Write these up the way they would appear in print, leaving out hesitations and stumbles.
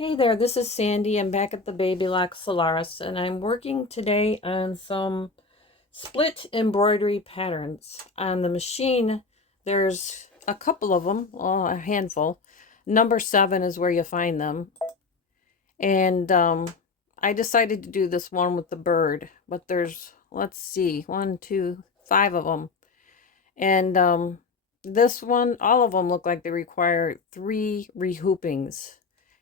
Hey there, this is Sandy. I'm back at the Babylock Solaris, and I'm working today on some split embroidery patterns. On the machine, there's a couple of them, well, a handful. Number 7 is where you find them. And I decided to do this one with the bird, but there's, let's see, 1, 2, 5 of them. And this one, all of them look like they require 3 rehoopings.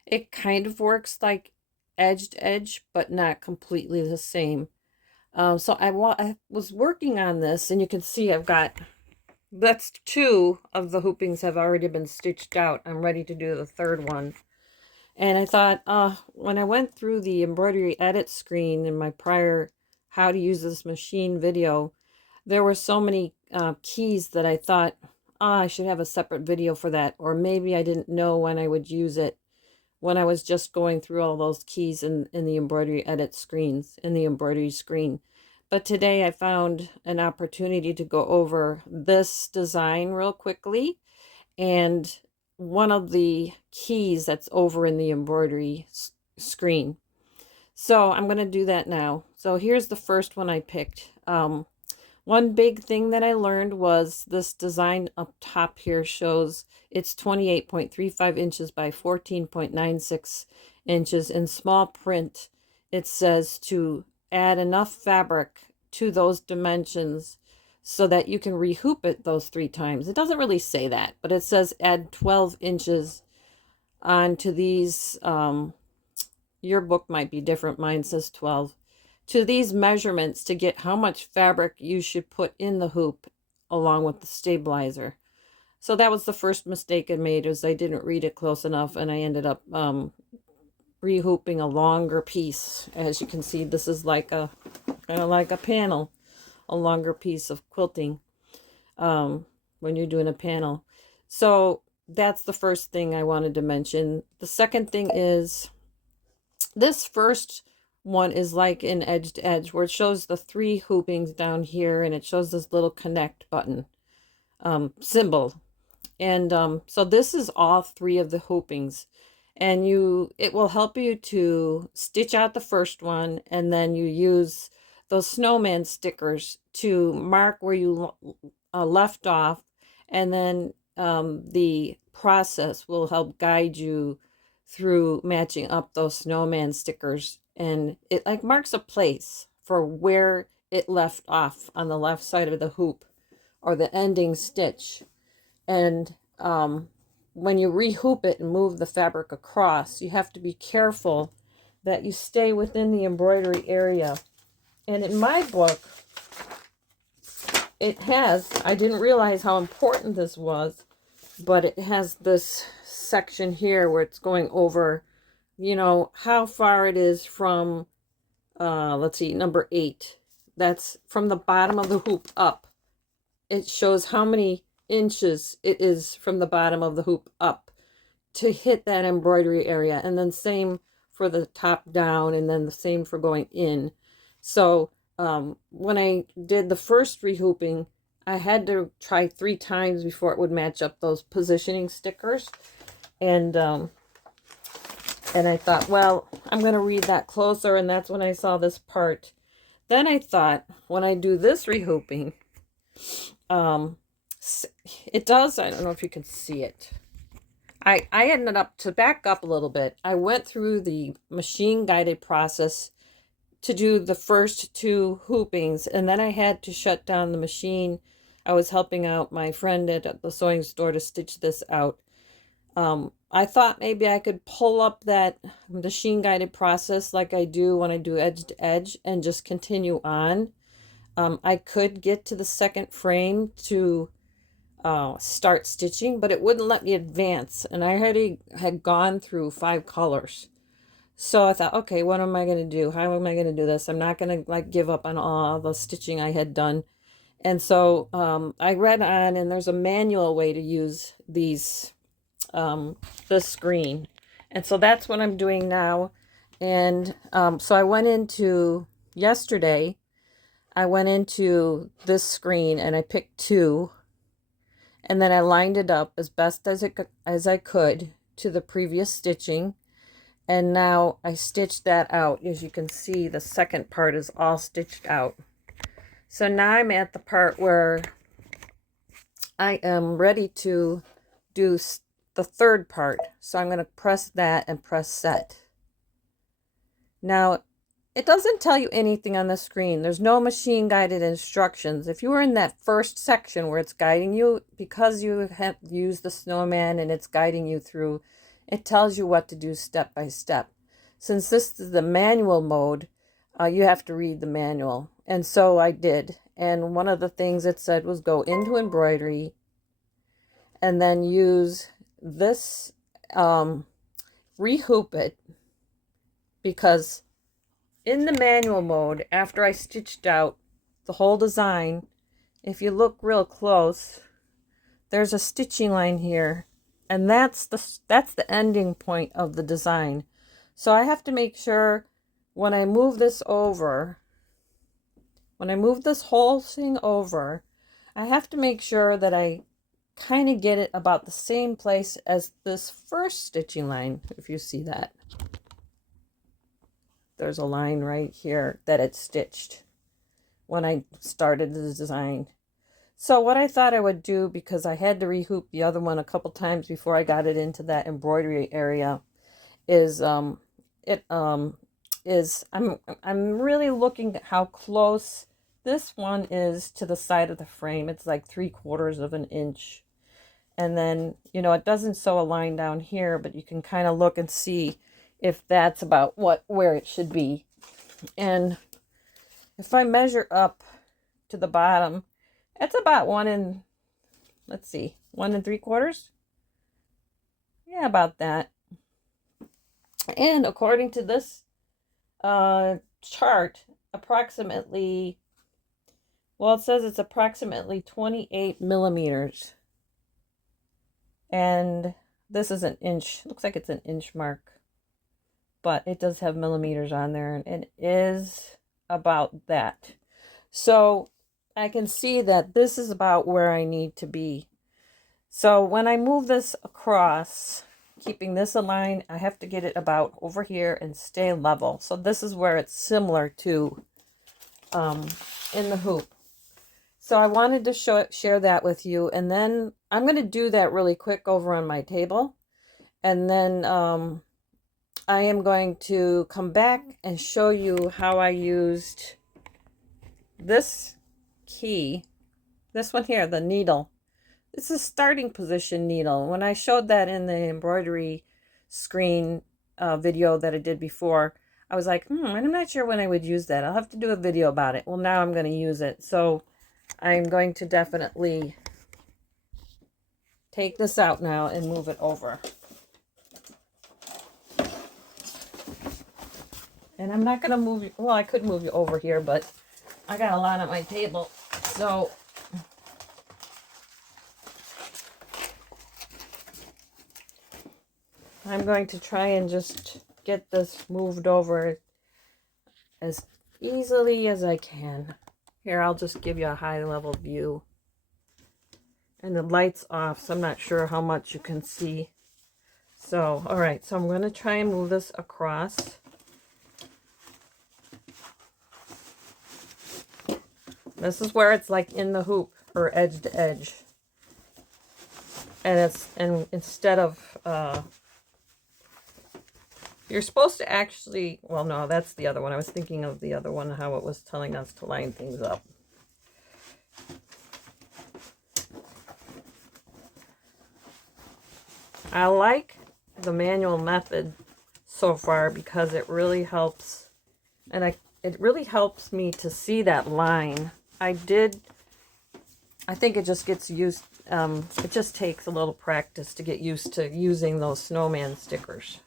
It kind of works like edge to edge, but not completely the same. So I was working on this, and you can see that's 2 of the hoopings have already been stitched out. I'm ready to do the third one. And I thought, when I went through the embroidery edit screen in my prior how to use this machine video, there were so many keys that I thought, I should have a separate video for that. Or maybe I didn't know when I would use it when I was just going through all those keys in the embroidery edit screens, in the embroidery screen. But today I found an opportunity to go over this design real quickly, and one of the keys that's over in the embroidery screen. So I'm going to do that now. So here's the first one I picked. One big thing that I learned was this design up top here shows it's 28.35 inches by 14.96 inches. In small print, it says to add enough fabric to those dimensions so that you can rehoop it those 3 times. It doesn't really say that, but it says add 12 inches onto these. Your book might be different. Mine says 12. To these measurements to get how much fabric you should put in the hoop along with the stabilizer. So that was the first mistake I made, is I didn't read it close enough, and I ended up rehooping a longer piece. As you can see, this is like a kind of like a panel, a longer piece of quilting when you're doing a panel. So that's the first thing I wanted to mention. The second thing is this first one is like in edge to edge, where it shows the 3 hoopings down here, and it shows this little connect button symbol. And so this is all 3 of the hoopings, and it will help you to stitch out the first one, and then you use those snowman stickers to mark where you left off, and then the process will help guide you through matching up those snowman stickers, and it like marks a place for where it left off on the left side of the hoop or the ending stitch. And when you rehoop it and move the fabric across, you have to be careful that you stay within the embroidery area. And in my book, it has, I didn't realize how important this was, but it has this section here where it's going over, how far it is from, let's see, number 8. That's from the bottom of the hoop up. It shows how many inches it is from the bottom of the hoop up to hit that embroidery area. And then same for the top down, and then the same for going in. So when I did the first rehooping, I had to try 3 times before it would match up those positioning stickers. And I thought, well, I'm going to read that closer, and that's when I saw this part. Then I thought, when I do this rehooping, it does, I don't know if you can see it. I ended up, to back up a little bit, I went through the machine guided process to do the first 2 hoopings, and then I had to shut down the machine. I was helping out my friend at the sewing store to stitch this out. I thought maybe I could pull up that machine guided process like I do when I do edge to edge and just continue on. I could get to the second frame to start stitching, but it wouldn't let me advance, and I already had gone through 5 colors. So I thought, okay, what am I going to do? How am I going to do this? I'm not going to like give up on all the stitching I had done. And so I read on, and there's a manual way to use these the screen, and so that's what I'm doing now. And so I went into yesterday, I went into this screen, and I picked 2, and then I lined it up as best as I could to the previous stitching, And now I stitched that out. As you can see, the second part is all stitched out. So now I'm at the part where I am ready to do the third part. So I'm going to press that and press set. Now, it doesn't tell you anything on the screen. There's no machine guided instructions. If you were in that first section where it's guiding you, because you have used the snowman and it's guiding you through, it tells you what to do step by step. Since this is the manual mode, you have to read the manual. And so I did. And one of the things it said was go into embroidery and then use this, rehoop it, because in the manual mode, after I stitched out the whole design, if you look real close, there's a stitching line here, and that's the ending point of the design. So I have to make sure when I move this over, when I move this whole thing over, I have to make sure that I kind of get it about the same place as this first stitching line, if you see that. There's a line right here that it stitched when I started the design. So what I thought I would do, because I had to rehoop the other one a couple times before I got it into that embroidery area, is I'm really looking at how close this one is to the side of the frame. It's like 3/4 of an inch. And then, you know, it doesn't show a line down here, but you can kind of look and see if that's about where it should be. And if I measure up to the bottom, it's about 1 3/4. Yeah, about that. And according to this chart, approximately, well, it says it's approximately 28 millimeters. And this is an inch. Looks like it's an inch mark, but it does have millimeters on there, and it is about that. So I can see that this is about where I need to be. So when I move this across, keeping this aligned, I have to get it about over here and stay level. So this is where it's similar to in the hoop. So I wanted to share that with you, and then I'm going to do that really quick over on my table, and then I am going to come back and show you how I used this key, this one here, the needle. This is starting position needle. When I showed that in the embroidery screen video that I did before, I was like, I'm not sure when I would use that. I'll have to do a video about it. Well, now I'm going to use it. So I'm going to definitely take this out now and move it over. And I'm not going to move you, well, I could move you over here, but I got a lot on my table. So I'm going to try and just get this moved over as easily as I can. Here, I'll just give you a high level view. And the light's off, so I'm not sure how much you can see. So, all right, so I'm going to try and move this across. This is where it's like in the hoop, or edge to edge. And instead of, you're supposed to actually, well, no, that's the other one. I was thinking of the other one, how it was telling us to line things up. I like the manual method so far because it really helps, and it really helps me to see that line. I think it just gets used, it just takes a little practice to get used to using those snowman stickers.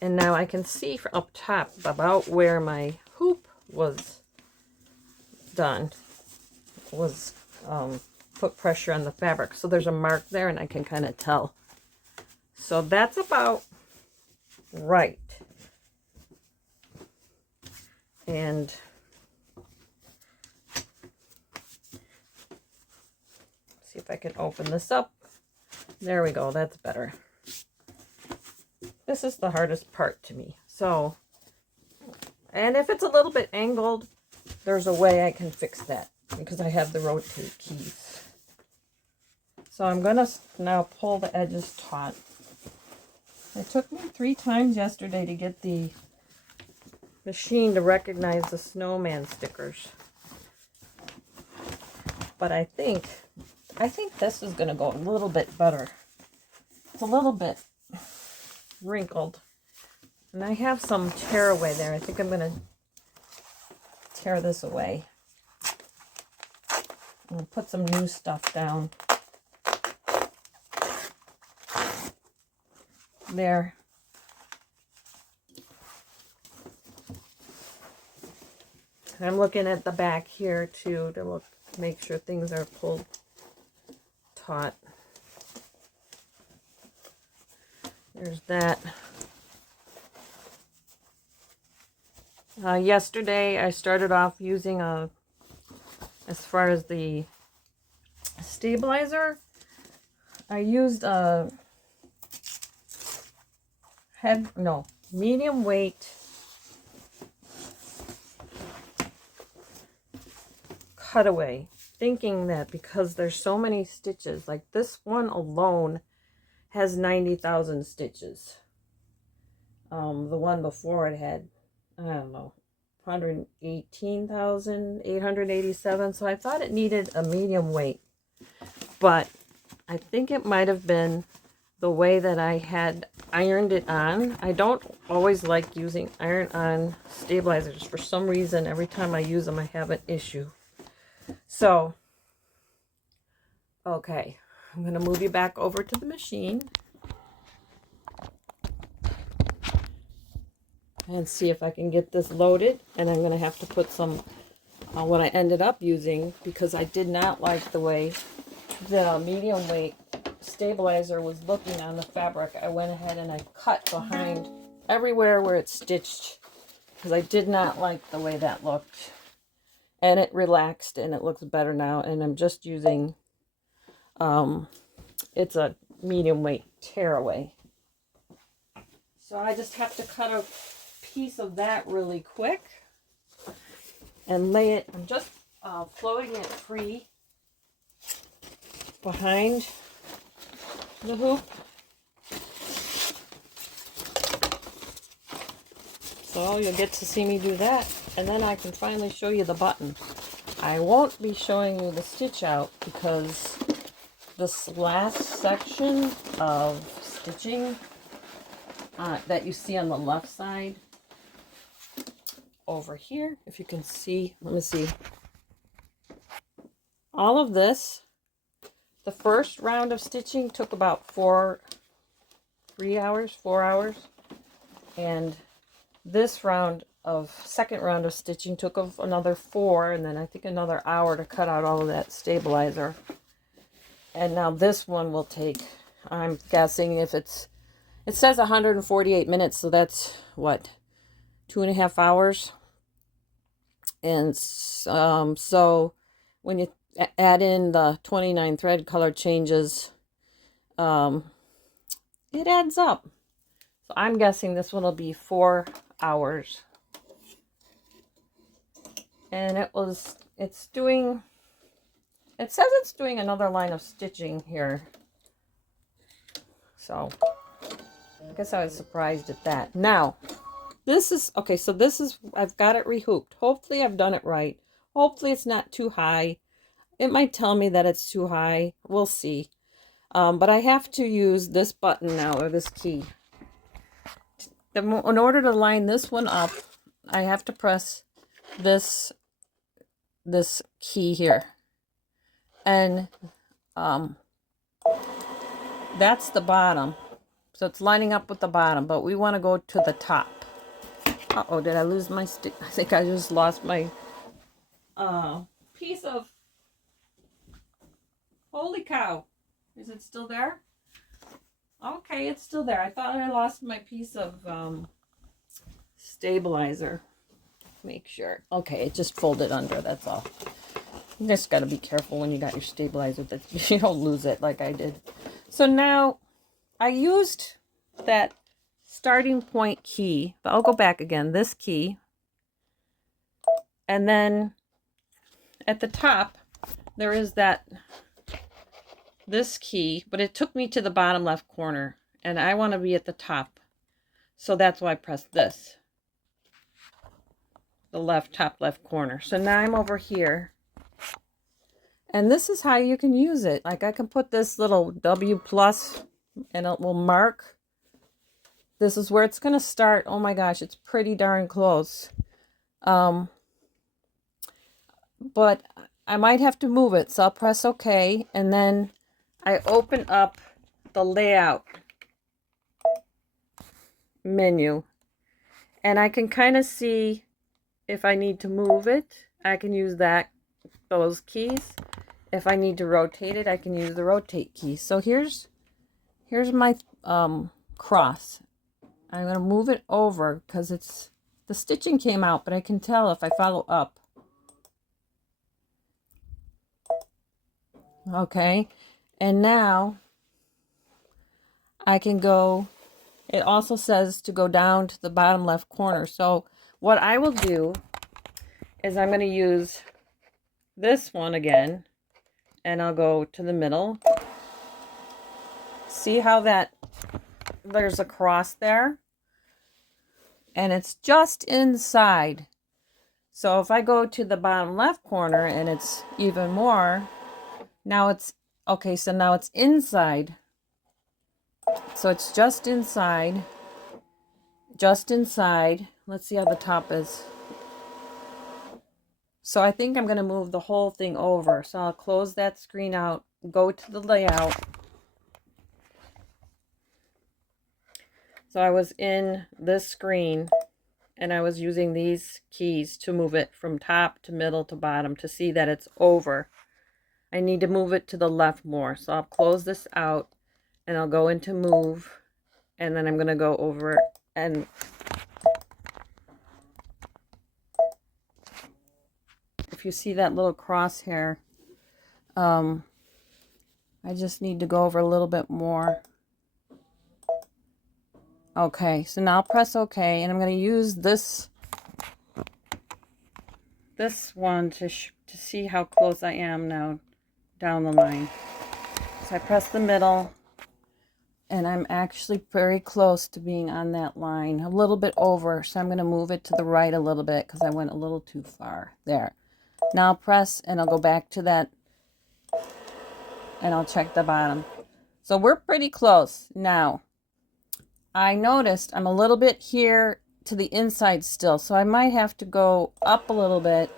And now I can see from up top about where my hoop was done, was put pressure on the fabric. So there's a mark there and I can kind of tell. So that's about right. And see if I can open this up. There we go. That's better. This is the hardest part to me. So, and if it's a little bit angled, there's a way I can fix that because I have the rotate keys. So I'm going to now pull the edges taut. It took me 3 times yesterday to get the machine to recognize the snowman stickers. But I think this is going to go a little bit better. It's a little bit wrinkled. And I have some tear away there. I think I'm going to tear this away. And put some new stuff down. There. And I'm looking at the back here too to make sure things are pulled taut. There's that. Yesterday I started off using as far as the stabilizer, I used a medium weight cutaway, thinking that because there's so many stitches, like this one alone has 90,000 stitches. The one before it had, I don't know, 118,887. So I thought it needed a medium weight, but I think it might have been the way that I had ironed it on. I don't always like using iron-on stabilizers. For some reason, every time I use them, I have an issue. So, okay, I'm going to move you back over to the machine and see if I can get this loaded. And I'm going to have to put some, what I ended up using, because I did not like the way the medium weight stabilizer was looking on the fabric. I went ahead and I cut behind everywhere where it's stitched because I did not like the way that looked. And it relaxed and it looks better now. And I'm just using, it's a medium weight tearaway. So I just have to cut a piece of that really quick and lay it. I'm just floating it free behind the hoop. So you'll get to see me do that, and then I can finally show you the button. I won't be showing you the stitch out because this last section of stitching that you see on the left side over here, if you can see, let me see, all of this, the first round of stitching took about 4 hours, and this second round of stitching took another 4, and then I think another hour to cut out all of that stabilizer. And now this one will take, I'm guessing, it says 148 minutes, so that's what, 2.5 hours. And so when you add in the 29 thread color changes, it adds up. So I'm guessing this one will be 4 hours. And it says it's doing another line of stitching here. So I guess I was surprised at that. Now, this is, okay, so this is, I've got it rehooped. Hopefully I've done it right. Hopefully it's not too high. It might tell me that it's too high. We'll see. But I have to use this button now, or this key. In order to line this one up, I have to press this key here. And that's the bottom. So it's lining up with the bottom, but we want to go to the top. Uh-oh, did I lose my stick? I think I just lost my piece of... Holy cow. Is it still there? Okay, it's still there. I thought I lost my piece of stabilizer. Make sure. Okay, it just folded under, that's all. You just got to be careful when you got your stabilizer that you don't lose it like I did. So now I used that starting point key, but I'll go back again, this key. And then at the top, there is this key, but it took me to the bottom left corner, and I want to be at the top. So that's why I pressed this, the top left corner. So now I'm over here. And this is how you can use it. Like, I can put this little W plus and it will mark. This is where it's going to start. Oh my gosh, it's pretty darn close. But I might have to move it. So I'll press OK. And then I open up the layout menu. And I can kind of see if I need to move it. I can use those keys. If I need to rotate it, I can use the rotate key. So here's my cross. I'm going to move it over because the stitching came out, but I can tell if I follow up. Okay, and now I can go, it also says to go down to the bottom left corner. So what I will do is I'm going to use this one again, and I'll go to the middle. See how there's a cross there? And it's just inside. So if I go to the bottom left corner and it's even more, now it's, okay, so now it's inside. So it's just inside. Just inside. Let's see how the top is. So I think I'm going to move the whole thing over. So I'll close that screen out, go to the layout. So I was in this screen and I was using these keys to move it from top to middle to bottom to see that it's over. I need to move it to the left more. So I'll close this out and I'll go into move, and then I'm going to go over and if you see that little crosshair, I just need to go over a little bit more. Okay, so now I'll press OK, and I'm going to use this one to see how close I am now down the line. So I press the middle, and I'm actually very close to being on that line, a little bit over. So I'm going to move it to the right a little bit because I went a little too far there. Now I'll press and I'll go back to that and I'll check the bottom. So we're pretty close. Now I noticed I'm a little bit here to the inside still, so I might have to go up a little bit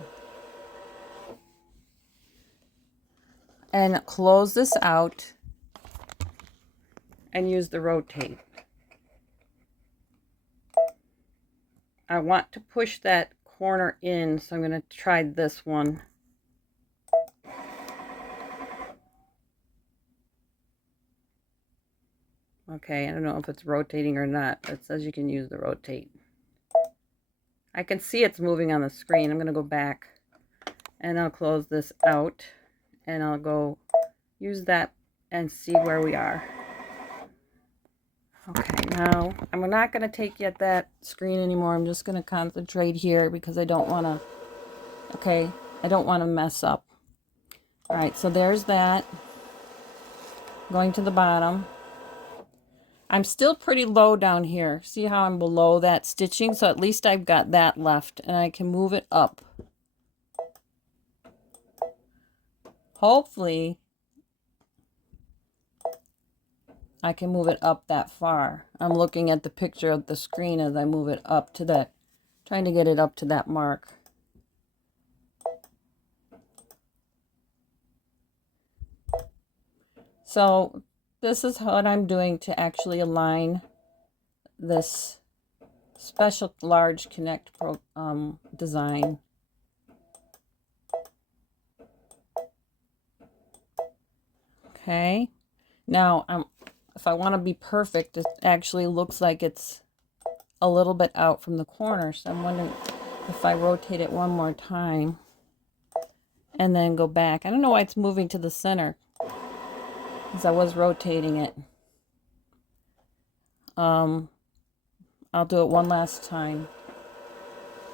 and close this out and use the rotate. I want to push that corner in, so I'm going to try this one. Okay, I don't know if it's rotating or not, but it says you can use the rotate. I can see it's moving on the screen. I'm going to go back and I'll close this out and I'll go use that and see where we are. Okay, now I'm not going to take yet that screen anymore. I'm just going to concentrate here because I don't want to, okay, I don't want to mess up. All right, so there's that. Going to the bottom. I'm still pretty low down here. See how I'm below that stitching? So at least I've got that left and I can move it up. Hopefully I can move it up that far. I'm looking at the picture of the screen as I move it up to that, trying to get it up to that mark. So this is what I'm doing to actually align this special large connect design. Okay, now if I want to be perfect, it actually looks like it's a little bit out from the corner. So I'm wondering if I rotate it one more time and then go back. I don't know why it's moving to the center, because I was rotating it. I'll do it one last time.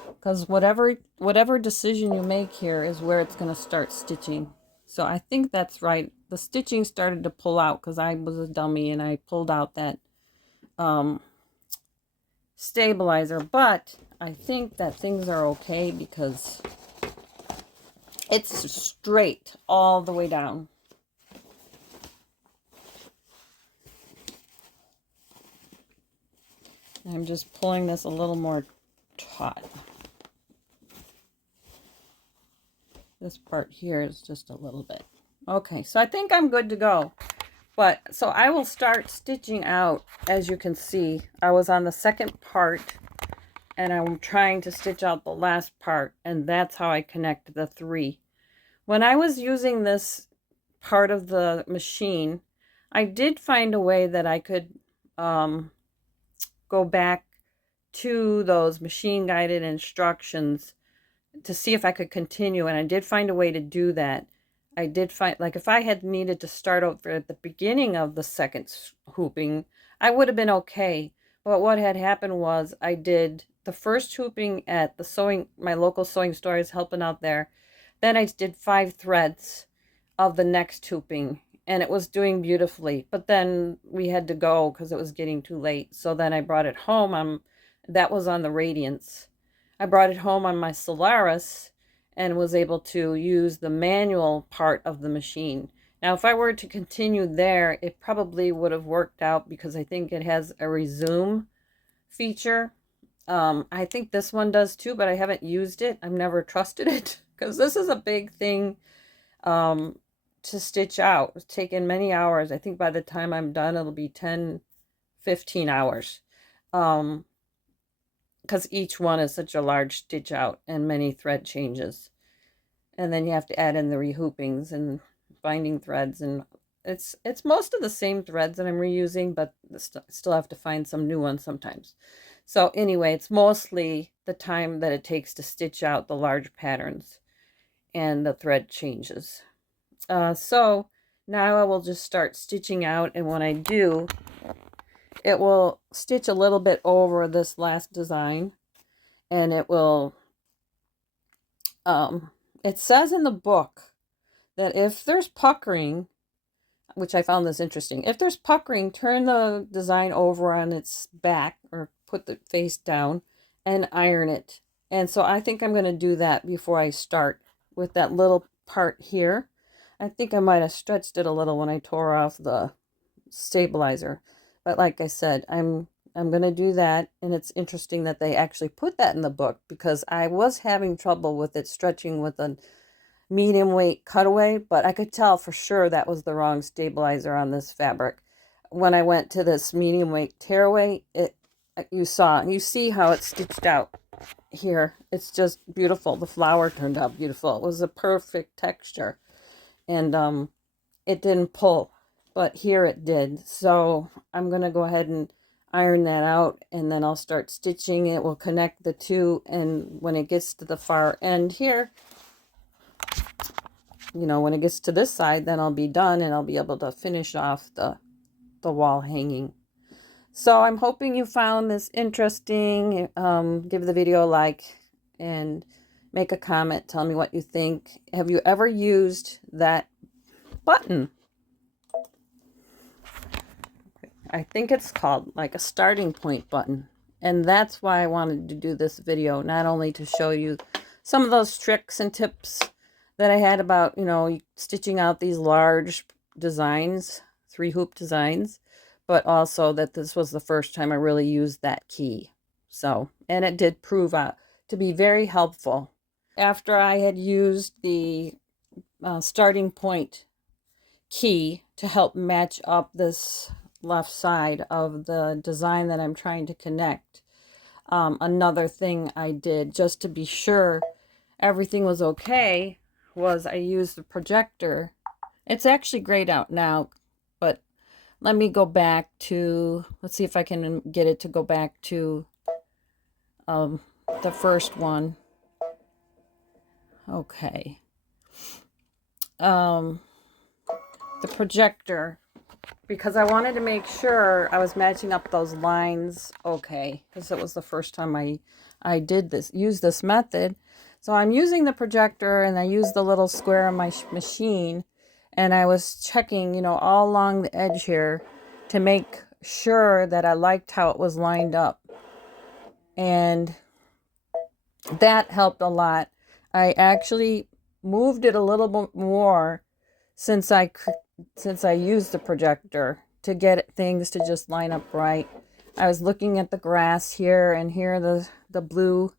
Because whatever decision you make here is where it's going to start stitching. So I think that's right. The stitching started to pull out because I was a dummy and I pulled out that stabilizer. But I think that things are okay because it's straight all the way down. I'm just pulling this a little more taut. This part here is just a little bit. Okay, so I think I'm good to go. But, so I will start stitching out. As you can see, I was on the second part, and I'm trying to stitch out the last part, and that's how I connect the three. When I was using this part of the machine, I did find a way that I could go back to those machine-guided instructions to see if I could continue, and I did find a way to do that. I did find, like, if I had needed to start over at the beginning of the second hooping, I would have been okay. But what had happened was I did the first hooping at the my local sewing store. I was helping out there. Then I did 5 threads of the next hooping, and it was doing beautifully. But then we had to go because it was getting too late. So then I brought it home. That was on the Radiance. I brought it home on my Solaris and was able to use the manual part of the machine. Now, if I were to continue there, it probably would have worked out because I think it has a resume feature. I think this one does too, but I haven't used it. I've never trusted it because this is a big thing to stitch out. It's taken many hours. I think by the time I'm done, it'll be 10, 15 hours. Because each one is such a large stitch out and many thread changes. And then you have to add in the rehoopings and binding threads, and it's most of the same threads that I'm reusing, but still have to find some new ones sometimes. So anyway, it's mostly the time that it takes to stitch out the large patterns and the thread changes. So now I will just start stitching out, and when I do, it will stitch a little bit over this last design, and it will, it says in the book that if there's puckering, which I found this interesting, if there's puckering, turn the design over on its back or put the face down and iron it. And so I think I'm going to do that before I start with that little part here. I think I might have stretched it a little when I tore off the stabilizer. But like I said, I'm going to do that, and it's interesting that they actually put that in the book because I was having trouble with it stretching with a medium weight cutaway, but I could tell for sure that was the wrong stabilizer on this fabric. When I went to this medium weight tearaway, you see how it's stitched out here. It's just beautiful. The flower turned out beautiful. It was a perfect texture, and it didn't pull, but here it did. So I'm going to go ahead and iron that out, and then I'll start stitching. It will connect the two, and when it gets to the far end here, you know, when it gets to this side, then I'll be done and I'll be able to finish off the wall hanging. So I'm hoping you found this interesting. Give the video a like and make a comment. Tell me what you think. Have you ever used that button? I think it's called like a starting point button. And that's why I wanted to do this video, not only to show you some of those tricks and tips that I had about, you know, stitching out these large designs, 3-hoop designs, but also that this was the first time I really used that key. So, and it did prove out to be very helpful. After I had used the starting point key to help match up this left side of the design that I'm trying to connect, another thing I did just to be sure everything was okay was I used the projector. It's actually grayed out now, but let me go back to, let's see if I can get it to go back to the first one. Okay. The projector. because I wanted to make sure I was matching up those lines okay, because it was the first time I did this, use this method. So I'm using the projector, and I use the little square on my machine, and I was checking, you know, all along the edge here to make sure that I liked how it was lined up. And that helped a lot. I actually moved it a little bit more since I used the projector to get things to just line up right. I was looking at the grass here, and here the blue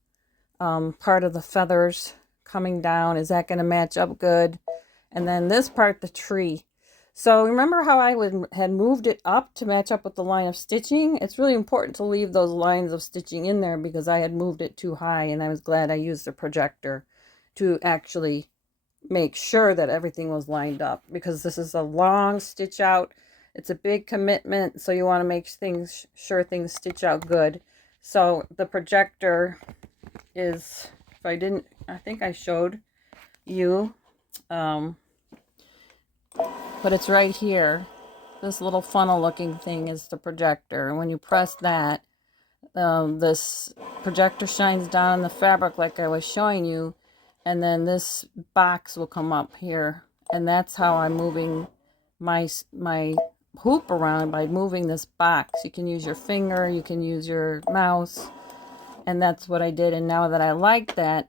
part of the feathers coming down. Is that going to match up good? And then this part, the tree. So remember how I had moved it up to match up with the line of stitching? It's really important to leave those lines of stitching in there because I had moved it too high, and I was glad I used the projector to actually make sure that everything was lined up, because this is a long stitch out. It's a big commitment, so you want to make sure things stitch out good. So the projector is, I think I showed you, but it's right here. This little funnel looking thing is the projector, and when you press that, this projector shines down on the fabric like I was showing you, and then this box will come up here, and that's how I'm moving my hoop around, by moving this box. You can use your finger, you can use your mouse, and that's what I did. And now that I like that,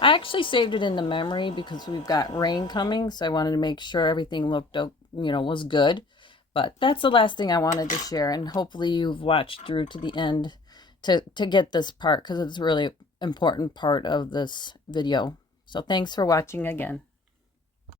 I actually saved it in the memory because we've got rain coming, so I wanted to make sure everything looked, you know, was good. But that's the last thing I wanted to share, and hopefully you've watched through to the end to get this part, because it's a really important part of this video. So thanks for watching again.